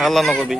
Allah nokodi.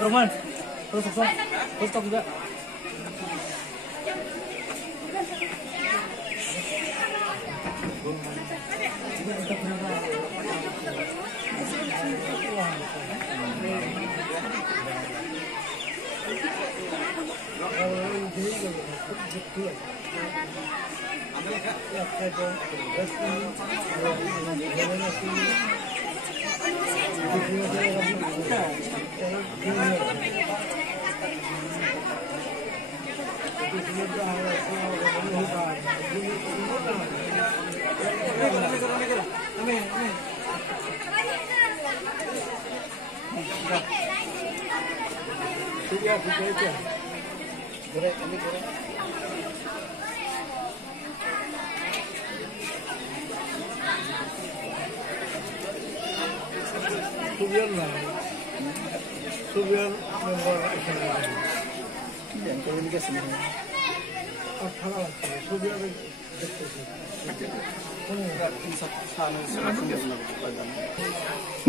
Roman, terus stop juga.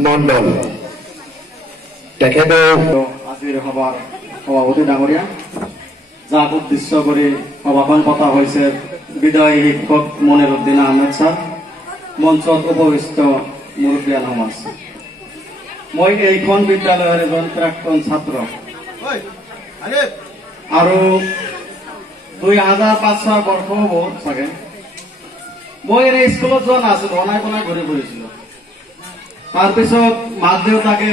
Mondal আজিৰ সভাৰ সভাপতি ডাঙৰীয়া যাক উদ্দেশ্য কৰি সভাখন পতা হৈছে বিদায়ী শিক্ষক মনিৰুদ্দিন আহমেদ ছাৰ মঞ্চত উপবিষ্ট মুৰব্বীয়ান সমাজ মই এইখন বিদ্যালয়ৰ এজন প্ৰাক্তন ছাত্ৰ আৰু 2005 চনৰ বৰ্ষ হ'ব চাগে মই এই স্কুলত যোৱা নাছিলো অনাই বনাই ঘূৰি ফুৰিছিলো তাৰপিছত মাক দেউতাকে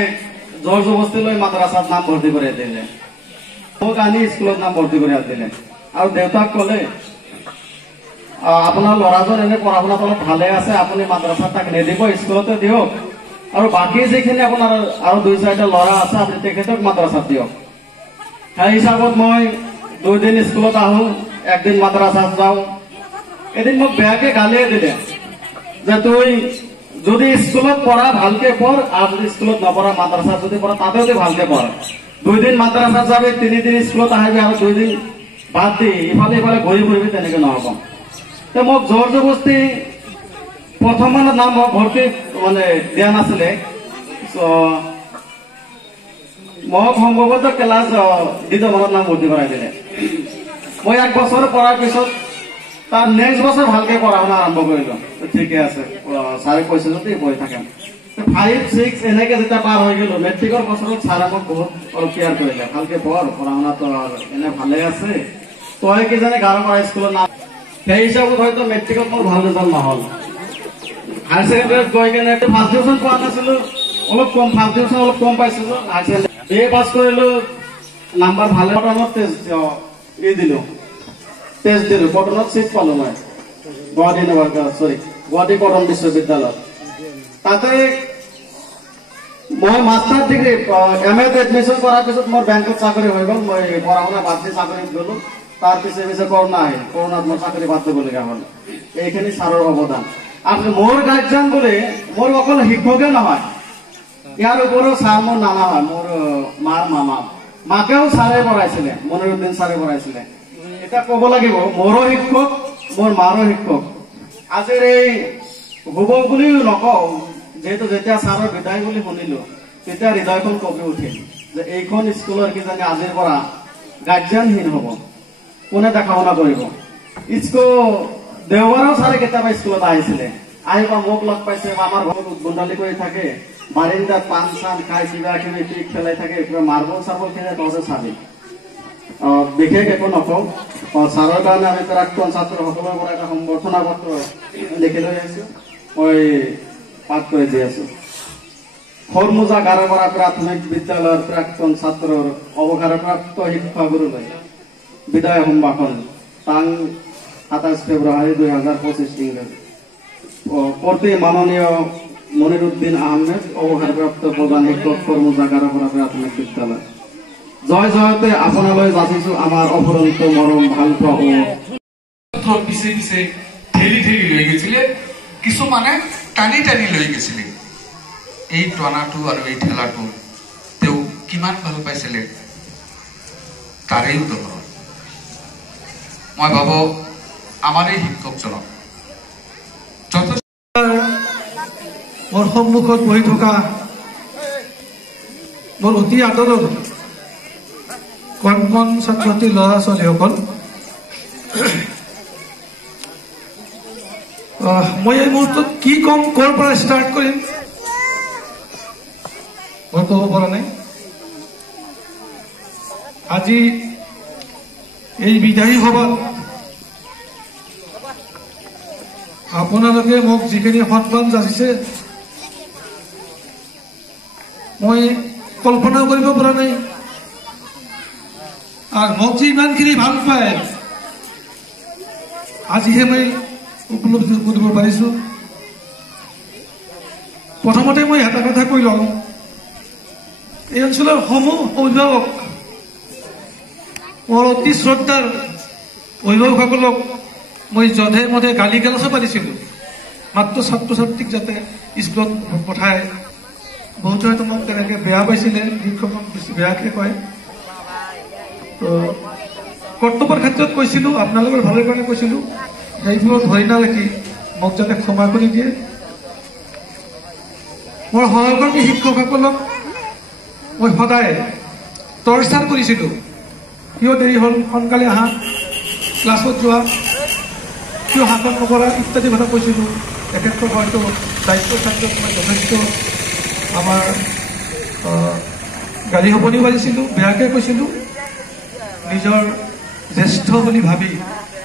জোৰ জবস্তি লৈ মাদ্ৰাসাত নাম ভৰ্তি কৰি দিলে মোক আনি স্কুলত নাম ভৰ্তি কৰি দিলে আৰু দেউতাক ক'লে আপোনাৰ ল'ৰাজন এনে পঢ়া শুনাত অলপ ভালে আছে আপুনি মাদ্ৰাসাত তাক নিদিব স্কুলতে দিয়ক আৰু বাকী যিখিনি আপোনাৰ আৰু 2-4টা ল'ৰা আছে আপুনি তেখেতক মাদ্ৰাসাত দিয়ক সেই হিচাপত মই 2 দিন স্কুলত আহো একদিন মাদ্ৰাসাত যাওঁ এদিন মোক বেয়াকে গালিয়ে দিলে যে তুই যদি স্কুলত পড়া ভালকে পড় আর যদি স্কুলত নপড়া মাদ্রাসা যদি পড়া তাতেও ভালকে পড় 2 দিন মাদ্রাসা যাবে 3 দিন স্কুলত আহিবি আর 2 দিন বাদ দি ইফালে ইফালে ঘূৰি ফুৰিবি তেনেকে নহব তো মোক জোৰ জবস্তি প্ৰথম নাম ভৰ্তি মানে দিয়া নাছিলে মোক সম্ভৱতঃ ক্লাছ 2 মানত নাম ভৰ্তি কৰাই দিলে মই 1 বছৰ পঢ়াৰ পিছত তার নেক্সট বছর ভালকে পড়াশোনা আরম্ভ করিলাম ঠিকই আছে স্যারে কৈছে যদি বই থাকেন 5-6 এনেকে যেটা পার হয়ে গেল মেট্রিকের বছরত স্যারে মোক বহুত কেয়ার করিলে ভালকে পড়াশোনা তো এনে ভালে আছে তই কি জানে গাঁৱৰ পৰা স্কুলত না সেই হিচাপত হয়তো মেট্ৰিকত মোৰ ভাল ৰেজাল্ট নহল হায়াৰ সেকেন্ডাৰিত গৈ কেনে ফাৰ্স্ট ডিভিজন পোৱা নাছিলো অলপ কম ফাৰ্স্ট ডিভিজন অলপ কম পাইছিলো বিএ পাস কৰিলো নাম্বার ভালে পটানত টেস্ট দিলো টেস্ট দিলো কটনত সিট পালো মই গুৱাহাটী কটন বিশ্ববিদ্যালয় তাতে মই মাস্টার ডিগ্রি এমএ এডমিশন করার পিছত মোর ব্যাংকত চাকরি হৈ গল মই পড়াশোনা বাদ দি চাকরিত গলো তার পিছে করোনা আহিল করোনাত মোর চাকরি বাদ দিবলগীয়া হল এইখিনি ছাৰৰ অৱদান আৰ মোৰ গাৰ্জিয়ান বলে মোৰ অকল শিক্ষকে নহয় ইয়াৰ উপৰও ছাৰ মোৰ নানা হয় মোৰ মাৰ মামা মাকেও ছাৰে পঢ়াইছিলে মনিৰুদ্দিন ছাৰে পঢ়াইছিলে এটা কব লাগিব মোৰো শিক্ষক মোৰ মাৰো শিক্ষক আজিৰ এই হব বুলিও নকওঁ যেহেতু যেতিয়া ছাৰৰ বিদায় বুলি শুনিলো তেতিয়া হৃদয়খন কঁপি উঠিল যে এইখন স্কুলৰ কিজানি আজিৰ পৰা গাৰ্জিয়ানহীন হ'ব কোনে দেখা শুনা কৰিব স্কুল দেওবাৰো ছাৰে কেতিয়াবা স্কুলত আহিছিলে আহিবা মোক লগ পাইছে আমাৰ ঘৰত উদ্বন্দালি কৰি থাকে বাৰিন্দাত পান চান খাই কিবা কিবি পিক খেলাই থাকে মাৰ্বল চাৰ্বল খেলে তহঁতে চাবি বিশেষ একো নকওঁ ছাৰৰ কাৰণে আমি প্ৰাক্তন ছাত্ৰসকলৰ পৰা এটা সম্বৰ্ধনা পত্ৰ লিখি লৈ আহিছো মই পাঠ কৰি দি আছো খৰমুজা গাঁৱৰপৰা প্ৰাথমিক বিদ্যালয়ৰ প্ৰাক্তন ছাত্ৰৰ অৱসৰপ্ৰাপ্ত শিক্ষাগুৰুলৈ বিদায় সম্ভাষণ টাং 27 ফেব্ৰুৱাৰী 2025 ইংৰাজী প্ৰতি মাননীয় মনিৰুদ্দিন আহমেদ অৱসৰপ্ৰাপ্ত প্ৰধান শিক্ষক খৰমুজা গাঁৱৰপৰা প্ৰাথমিক বিদ্যালয় জয় জয়তে আপোনালৈ যাচিছো আমাৰ অফুৰন্ত মৰম ভাল পোৱা পিছে পিছে ঠেলি ঠেলি লৈ গৈছিলে কিছুমানে টানি টানি লৈ গৈছিলে এই টনাটো আৰু এই ঠেলাটো তেওঁ কিমান ভাল পাইছিলে তাৰেই উদাহৰণ মই ভাবো আমাৰ এই শিক্ষকজনক যথেষ্ট মোৰ সন্মুখত বহি থকা মোৰ অতি আদৰৰ কণ কণ ছাত্ৰ ছাত্ৰী ল'ৰা ছোৱালীসকল মই এই মুহূৰ্তত কি কম কৰ পৰা ষ্টাৰ্ট কৰিম মই ক'ব পৰা নাই আজি এই বিদায়ী সভাত আপোনালোকে মোক যিখিনি সন্মান যাচিছে মই কল্পনা কৰিব পৰা নাই আৰ মোক যে ইমানখিনি ভাল পায় আজিহে মই উপলব্ধি কৰিব পাৰিছোঁ। প্ৰথমতে মই এটা কথা কৈ লওঁ, এই অঞ্চলৰ সমূহ অভিভাৱক, মোৰ অতি শ্ৰদ্ধাৰ অভিভাৱকসকলক মই যধে মধে গালি গালাচো পাৰিছিলোঁ, মাত্ৰ ছাত্ৰ ছাত্ৰীক যাতে স্কুলত পঠায়। বহুতে হয়তো মোক তেনেকৈ বেয়া পাইছিলে, শিক্ষকক বেছি বেয়াকৈ কয়। তো কৰ্তব্যৰ ক্ষেত্ৰত কৈছিলোঁ, আপোনালোকৰ ভালৰ কাৰণে কৈছিলোঁ, সেইবোৰত ধৰি নাৰাখি মোক যাতে ক্ষমা কৰি দিয়ে। মোৰ সহকৰ্মী শিক্ষকসকলক মই সদায় টৰ্চাৰ কৰিছিলোঁ, কিয় দেৰি হ'ল, সোনকালে আহা, ক্লাছত যোৱা, কিয় হাতত নকৰা ইত্যাদি কথা কৈছিলোঁ। তেখেতক হয়তো দায়িত্বৰ ক্ষেত্ৰত মই যথেষ্ট আমাৰ গালি শপনি পাৰিছিলোঁ, বেয়াকৈ কৈছিলোঁ। নিজৰ জ্যেষ্ঠ বুলি ভাবি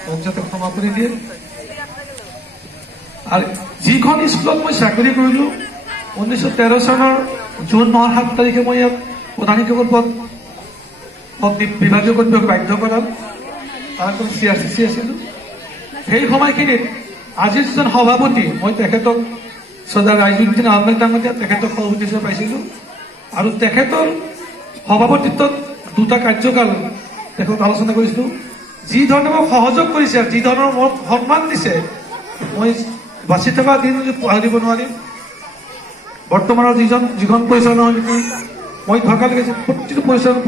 মোক যাতে ক্ষমা কৰি দিয়ে। আৰু যিখন স্কুলত মই চাকৰি কৰিলোঁ, 1913 চনৰ জুন মাহৰ 7 তাৰিখে মই ইয়াত প্ৰধান শিক্ষকৰ পদ বিভাগীয় কৰিব বাধ্য কৰাল। তাৰ CRCC আছিলোঁ। সেই সময়খিনিত আজিৰ যিজন সভাপতি, মই তেখেতক চৰ্দাৰ ৰাইজুদ্দিন আহমেদ ডাঙৰীয়া তেখেতক সভাপতি হিচাপে পাইছিলোঁ। আৰু তেখেতৰ সভাপতিত্বত 2টা কাৰ্যকাল তেখেতক আলোচনা কৰিছিলোঁ। যি ধৰণে মোক সহযোগ কৰিছে, যি ধৰণৰ মোক সন্মান দিছে, মই বাচি থকা দিন পাহৰিব নোৱাৰিম। বৰ্তমানৰ যিখন পৰিচালনা সমিতি মই থকালৈকে প্ৰতিটো পৰিচালনা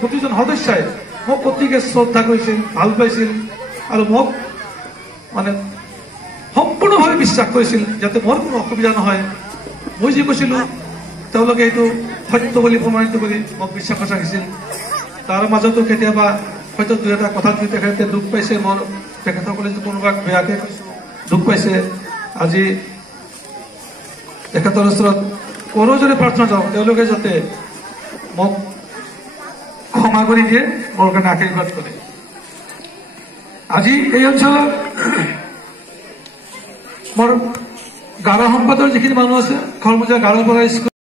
প্ৰতিজন সদস্যই মোক অতিকে শ্ৰদ্ধা কৰিছিল, ভাল পাইছিল আৰু মোক মানে সম্পূৰ্ণভাৱে বিশ্বাস কৰিছিল যাতে মোৰ কোনো অসুবিধা নহয়। মই যি কৈছিলোঁ তেওঁলোকে এইটো সত্য বুলি প্ৰমাণিত কৰি মোক বিশ্বাস ৰাখিছিল। তাৰ মাজতো কেতিয়াবা হয়তো 2-এটা কথা যদি তেখেতে দুখ পাইছে, মোৰ তেখেতসকলে যদি কোনোবাক বেয়াকৈ কৈছোঁ, দুখ পাইছে, আজি তেখেতৰ ওচৰত কোনো যদি প্ৰাৰ্থনা যাওঁ, তেওঁলোকে যাতে মোক ক্ষমা কৰি দিয়ে, মোৰ কাৰণে আশীৰ্বাদ কৰে। আজি এই অঞ্চলত মোৰ গাৰো সম্পাদৰ যিখিনি মানুহ আছে, খৰমুজা গাৰোৰ পৰা স্কুল